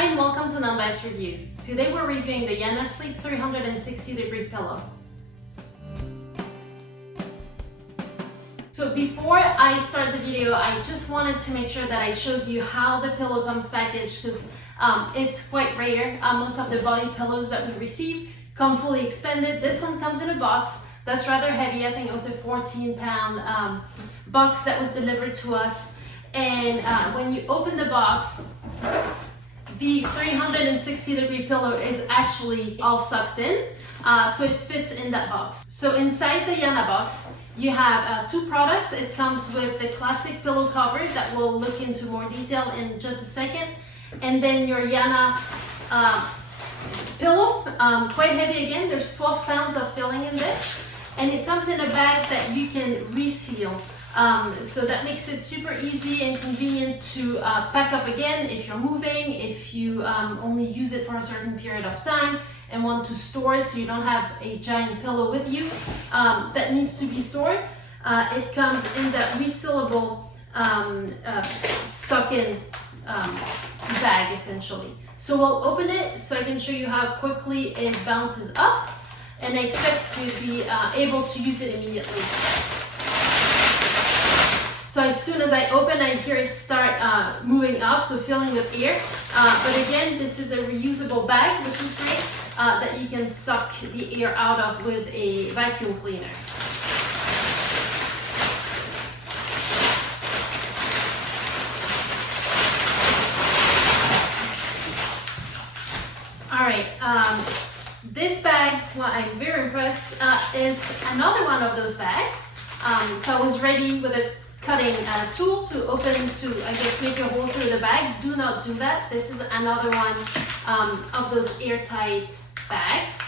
Hi and welcome to Non-Biased Reviews. Today we're reviewing the Yana Sleep 360-degree pillow. So before I start the video, I just wanted to make sure that I showed you how the pillow comes packaged because it's quite rare. Most of the body pillows that we receive come fully expanded. This one comes in a box that's rather heavy. I think it was a 14-pound box that was delivered to us. And when you open the box, the 360-degree pillow is actually all sucked in, so it fits in that box. So inside the Yana box, you have two products. It comes with the classic pillow cover that we'll look into more detail in just a second, and then your Yana pillow, quite heavy again. There's 12 pounds of filling in this, and it comes in a bag that you can reseal. So that makes it super easy and convenient to pack up again if you're moving, if you only use it for a certain period of time and want to store it so you don't have a giant pillow with you that needs to be stored. It comes in that resealable suck-in bag essentially. So we'll open it so I can show you how quickly it bounces up, and I expect to be able to use it immediately. So as soon as I open, I hear it start moving up, so filling with air. But again, this is a reusable bag, which is great, that you can suck the air out of with a vacuum cleaner. All right, this bag, well, I'm very impressed, is another one of those bags. So I was ready with a cutting tool to open, to I guess make a hole through the bag. Do not do that. This is another one of those airtight bags.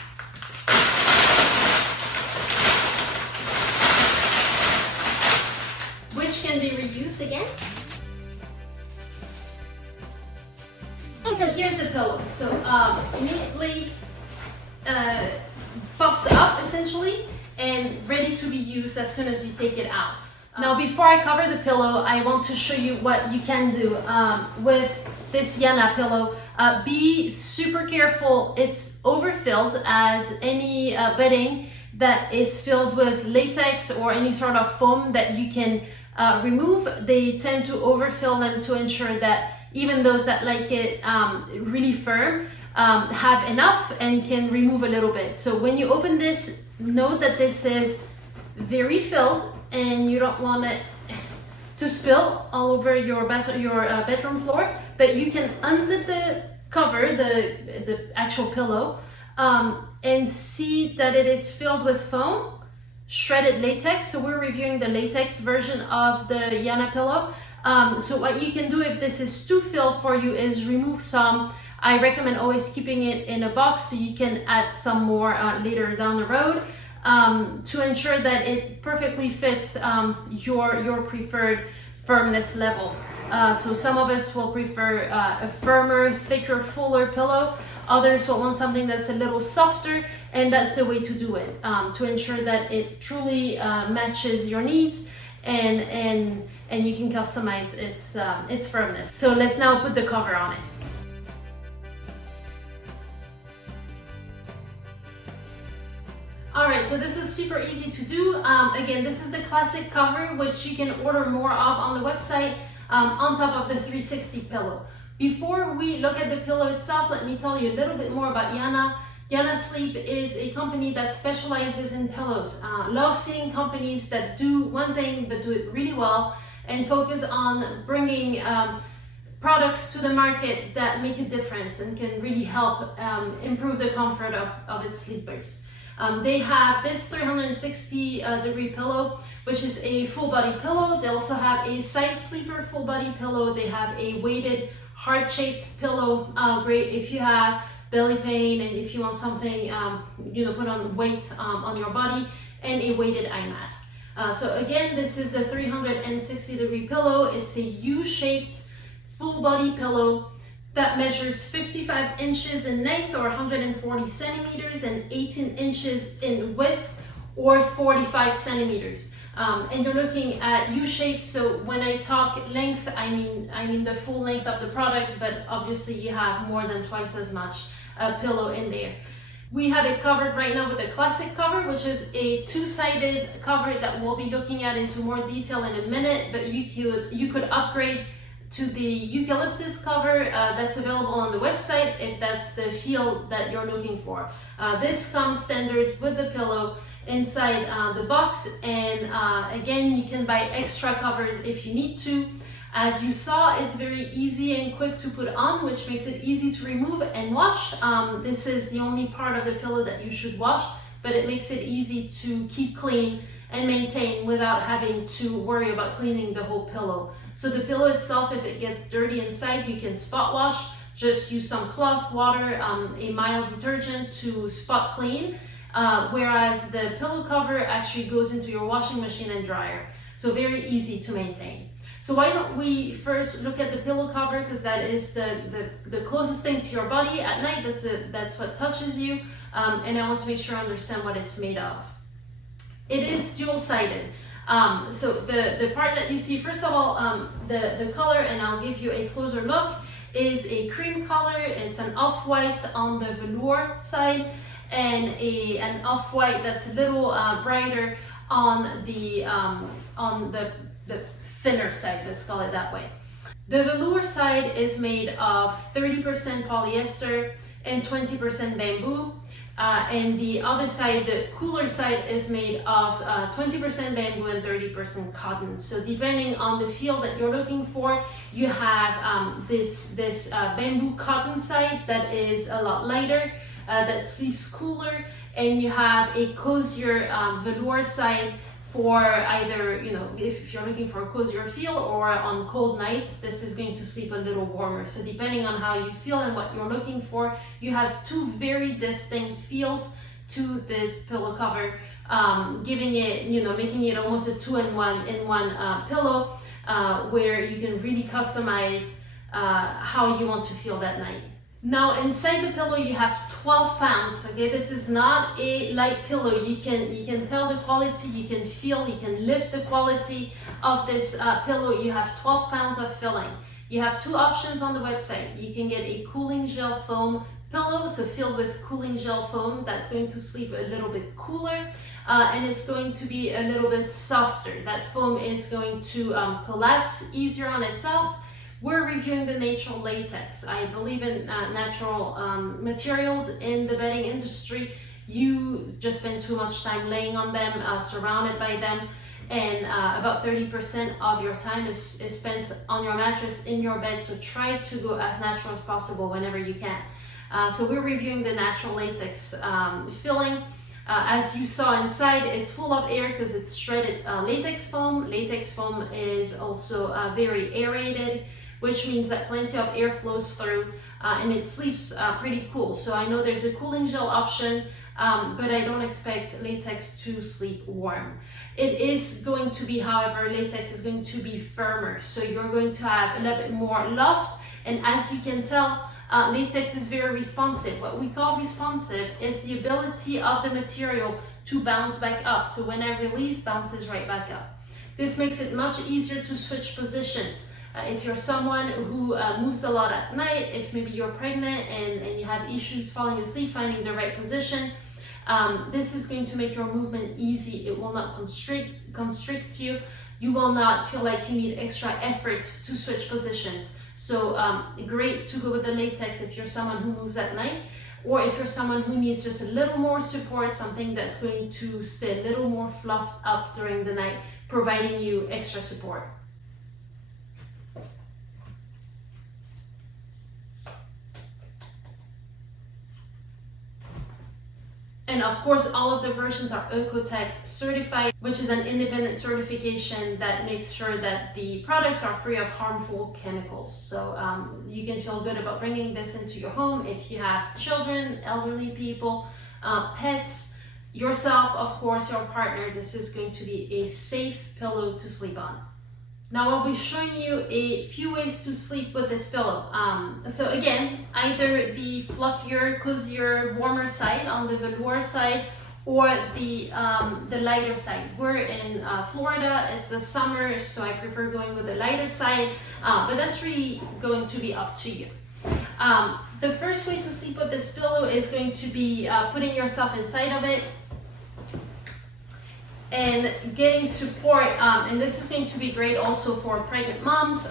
Which can be reused again. And so here's the pillow. So immediately pops up essentially and ready to be used as soon as you take it out. Now, before I cover the pillow, I want to show you what you can do with this Yana pillow. Be super careful. It's overfilled, as any bedding that is filled with latex or any sort of foam that you can remove. They tend to overfill them to ensure that even those that like it really firm have enough and can remove a little bit. So when you open this, note that this is very filled, and you don't want it to spill all over your bedroom floor. But you can unzip the cover, the actual pillow, and see that it is filled with foam, shredded latex. So we're reviewing the latex version of the Yana pillow. So what you can do if this is too filled for you is remove some. I recommend always keeping it in a box so you can add some more later down the road. To ensure that it perfectly fits your preferred firmness level. So some of us will prefer a firmer, thicker, fuller pillow. Others will want something that's a little softer, and that's the way to do it, to ensure that it truly matches your needs and you can customize its firmness. So let's now put the cover on it. Alright, so this is super easy to do. Again, this is the classic cover, which you can order more of on the website, on top of the 360 pillow. Before we look at the pillow itself, let me tell you a little bit more about Yana. Yana Sleep is a company that specializes in pillows. Love seeing companies that do one thing but do it really well and focus on bringing products to the market that make a difference and can really help improve the comfort of its sleepers. They have this 360-degree pillow, which is a full body pillow. They also have a side sleeper full body pillow. They have a weighted heart-shaped pillow, great if you have belly pain and if you want something, put on weight on your body, and a weighted eye mask. So again, this is a 360-degree pillow. It's a U-shaped full body pillow that measures 55 inches in length or 140 centimeters and 18 inches in width or 45 centimeters. And you're looking at U-shape, so when I talk length, I mean the full length of the product, but obviously you have more than twice as much pillow in there. We have it covered right now with a classic cover, which is a two-sided cover that we'll be looking at into more detail in a minute, but you could upgrade to the eucalyptus cover that's available on the website if that's the feel that you're looking for. This comes standard with the pillow inside the box, and again, you can buy extra covers if you need to. As you saw, it's very easy and quick to put on, which makes it easy to remove and wash. This is the only part of the pillow that you should wash, but it makes it easy to keep clean and maintain without having to worry about cleaning the whole pillow. So the pillow itself, if it gets dirty inside, you can spot wash. Just use some cloth, water, a mild detergent to spot clean. Whereas the pillow cover actually goes into your washing machine and dryer. So very easy to maintain. So why don't we first look at the pillow cover, because that is the closest thing to your body at night. That's what touches you, and I want to make sure I understand what it's made of. It is dual-sided. So the part that you see, first of all, the color, and I'll give you a closer look, is a cream color. It's an off-white on the velour side, and an off-white that's a little brighter on the thinner side, let's call it that way. The velour side is made of 30% polyester and 20% bamboo, and the other side, the cooler side, is made of 20% bamboo and 30% cotton. So depending on the feel that you're looking for, you have this bamboo cotton side that is a lot lighter, that sleeps cooler, and you have a cozier velour side for either, if you're looking for a cozier feel, or on cold nights, this is going to sleep a little warmer. So depending on how you feel and what you're looking for, you have two very distinct feels to this pillow cover, giving it, making it almost a two-in-one pillow, where you can really customize how you want to feel that night. Now inside the pillow you have 12 pounds. Okay, this is not a light pillow. You can tell the quality, you can feel, you can lift the quality of this pillow. You have 12 pounds of filling. You have two options on the website. You can get a cooling gel foam pillow, so filled with cooling gel foam, that's going to sleep a little bit cooler, and it's going to be a little bit softer. That foam is going to collapse easier on itself. We're reviewing the natural latex. I believe in natural materials in the bedding industry. You just spend too much time laying on them, surrounded by them, and about 30% of your time is spent on your mattress in your bed, so try to go as natural as possible whenever you can. So we're reviewing the natural latex filling. As you saw inside, it's full of air because it's shredded latex foam. Latex foam is also very aerated, which means that plenty of air flows through, and it sleeps pretty cool. So I know there's a cooling gel option, but I don't expect latex to sleep warm. It is going to be, however, latex is going to be firmer, so you're going to have a little bit more loft, and as you can tell, latex is very responsive. What we call responsive is the ability of the material to bounce back up. So when I release, bounces right back up. This makes it much easier to switch positions. If you're someone who moves a lot at night, if maybe you're pregnant and you have issues falling asleep, finding the right position, this is going to make your movement easy. It will not constrict you. You will not feel like you need extra effort to switch positions. So great to go with the latex if you're someone who moves at night, or if you're someone who needs just a little more support, something that's going to stay a little more fluffed up during the night, providing you extra support. And of course, all of the versions are Oeko-Tex certified, which is an independent certification that makes sure that the products are free of harmful chemicals. So you can feel good about bringing this into your home if you have children, elderly people, pets, yourself, of course, your partner. This is going to be a safe pillow to sleep on. Now I'll be showing you a few ways to sleep with this pillow. So again, either the fluffier, cozier, warmer side on the velour side, or the lighter side. We're in Florida, it's the summer, so I prefer going with the lighter side, but that's really going to be up to you. The first way to sleep with this pillow is going to be putting yourself inside of it and getting support, and this is going to be great also for pregnant moms.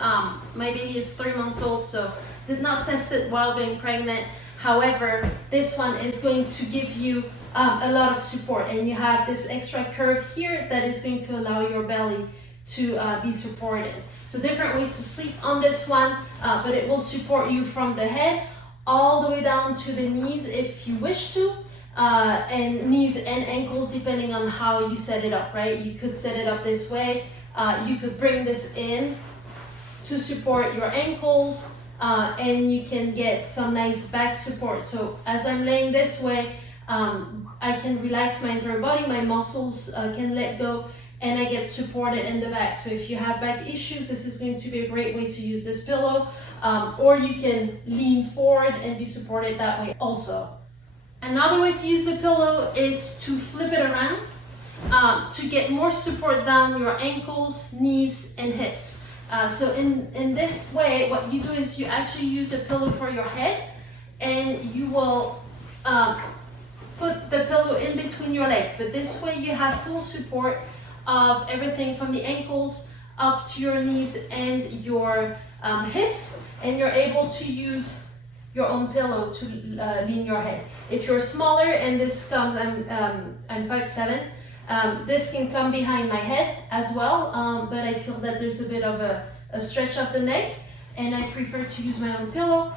My baby is 3 months old, so did not test it while being pregnant. However, this one is going to give you a lot of support, and you have this extra curve here that is going to allow your belly to be supported. So different ways to sleep on this one, but it will support you from the head all the way down to the knees if you wish to, and knees and ankles depending on how you set it up, right? You could set it up this way. You could bring this in to support your ankles, and you can get some nice back support. So as I'm laying this way, I can relax my entire body, my muscles can let go, and I get supported in the back. So if you have back issues, this is going to be a great way to use this pillow, or you can lean forward and be supported that way also. Another way to use the pillow is to flip it around to get more support down your ankles, knees, and hips. So in this way, what you do is you actually use a pillow for your head, and you will put the pillow in between your legs. But this way you have full support of everything from the ankles up to your knees and your hips, and you're able to use your own pillow to lean your head. If you're smaller, and this comes, I'm 5'7", this can come behind my head as well, but I feel that there's a bit of a stretch of the neck, and I prefer to use my own pillow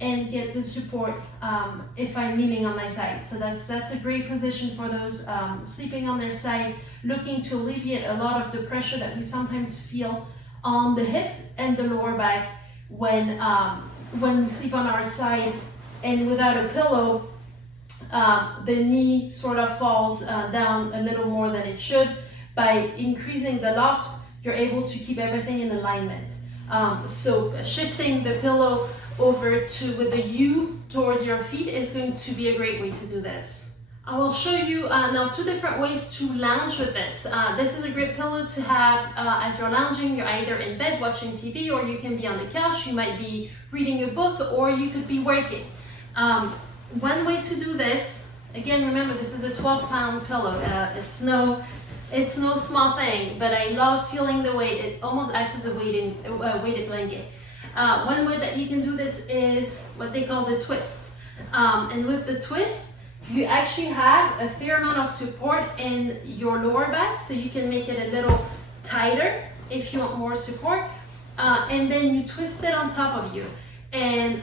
and get the support if I'm leaning on my side. So that's a great position for those sleeping on their side, looking to alleviate a lot of the pressure that we sometimes feel on the hips and the lower back when we sleep on our side, and without a pillow, the knee sort of falls down a little more than it should. By increasing the loft, you're able to keep everything in alignment. So shifting the pillow over to with the U towards your feet is going to be a great way to do this. I will show you now 2 different ways to lounge with this. This is a great pillow to have as you're lounging. You're either in bed watching TV, or you can be on the couch. You might be reading a book, or you could be working. One way to do this, again, remember this is a 12-pound pillow. It's no small thing, but I love feeling the weight. It almost acts as a weighted blanket. One way that you can do this is what they call the twist. And with the twist, you actually have a fair amount of support in your lower back, so you can make it a little tighter if you want more support. And then you twist it on top of you. And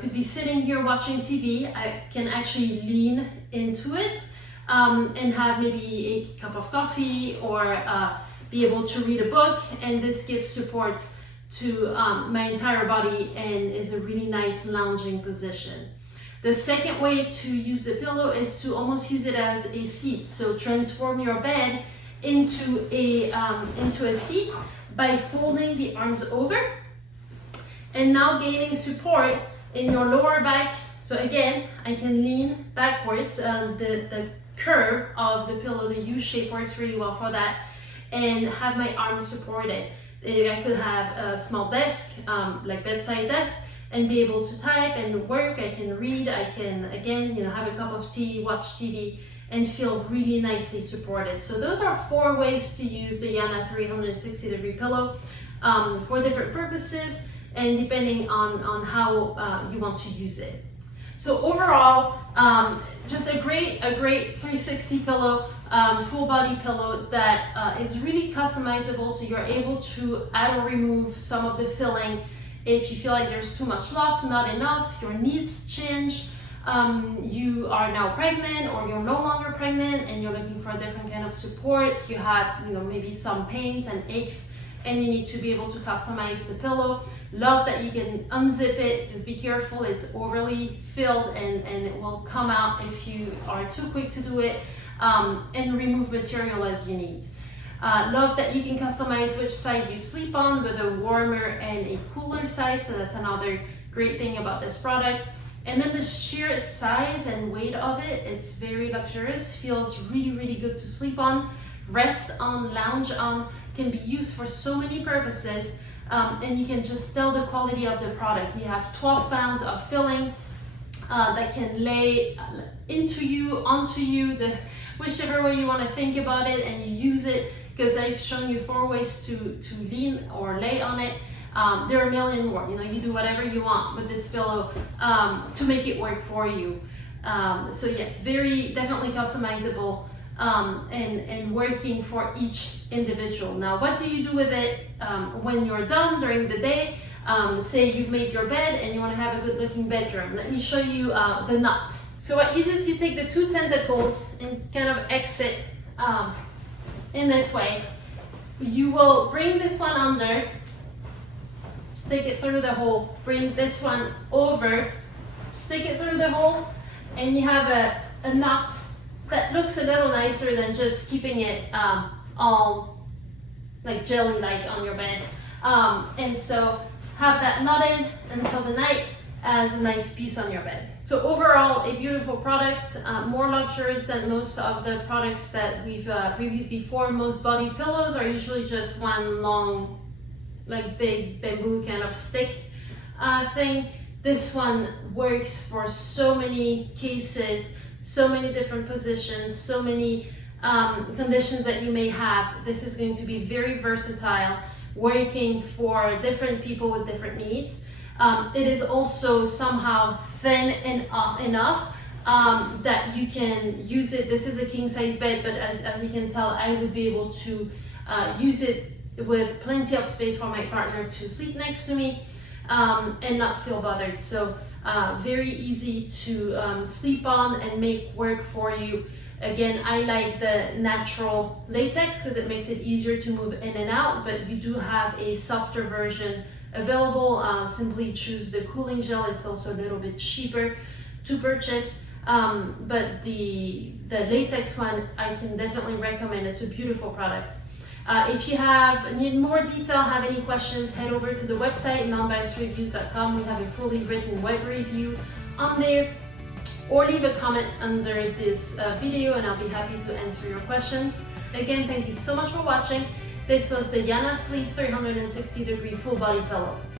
could be sitting here watching TV. I can actually lean into it and have maybe a cup of coffee, or be able to read a book, and this gives support to my entire body and is a really nice lounging position. The second way to use the pillow is to almost use it as a seat. So transform your bed into a seat by folding the arms over, and now gaining support in your lower back. So again, I can lean backwards. The curve of the pillow, the U shape, works really well for that, and have my arms supported. I could have a small desk, like bedside desk, and be able to type and work. I can read. I can, again, have a cup of tea, watch TV, and feel really nicely supported. So those are 4 ways to use the Yana 360-degree pillow for different purposes, and depending on how you want to use it. So overall, just a great 360 pillow, full body pillow that is really customizable, so you're able to add or remove some of the filling if you feel like there's too much loft, not enough, your needs change, you are now pregnant, or you're no longer pregnant and you're looking for a different kind of support. You have maybe some pains and aches, and you need to be able to customize the pillow. Love that you can unzip it. Just be careful, it's overly filled and it will come out if you are too quick to do it, and remove material as you need. Love that you can customize which side you sleep on, with a warmer and a cooler side, so that's another great thing about this product. And then the sheer size and weight of it, it's very luxurious, feels really good to sleep on, rest on, lounge on, can be used for so many purposes. And you can just tell the quality of the product. You have 12 pounds of filling that can lay into you, onto you, whichever way you want to think about it, and you use it, because I've shown you 4 ways to lean or lay on it. There are a million more. You know, you do whatever you want with this pillow to make it work for you. So yes, definitely customizable and working for each individual. Now, what do you do with it when you're done during the day? Say you've made your bed and you want to have a good looking bedroom. Let me show you the nut. So what you do is you take the 2 tentacles and kind of exit in this way. You will bring this one under, stick it through the hole, bring this one over, stick it through the hole, and you have a nut that looks a little nicer than just keeping it all like jelly-like on your bed. And so have that nut in until the night as a nice piece on your bed. So overall, a beautiful product, more luxurious than most of the products that we've reviewed before. Most body pillows are usually just one long, like big bamboo kind of stick thing. This one works for so many cases, so many different positions, so many conditions that you may have. This is going to be very versatile, working for different people with different needs. It is also somehow thin enough that you can use it. This is a king size bed, but as you can tell, I would be able to use it with plenty of space for my partner to sleep next to me and not feel bothered. So very easy to sleep on and make work for you. Again, I like the natural latex because it makes it easier to move in and out, but you do have a softer version available. Simply choose the cooling gel. It's also a little bit cheaper to purchase, but the latex one I can definitely recommend. It's a beautiful product. If you need more detail, have any questions, head over to the website nonbiasreviews.com. We have a fully written web review on there, or leave a comment under this video and I'll be happy to answer your questions. Again, thank you so much for watching. This was the Yana Sleep 360-degree full body pillow.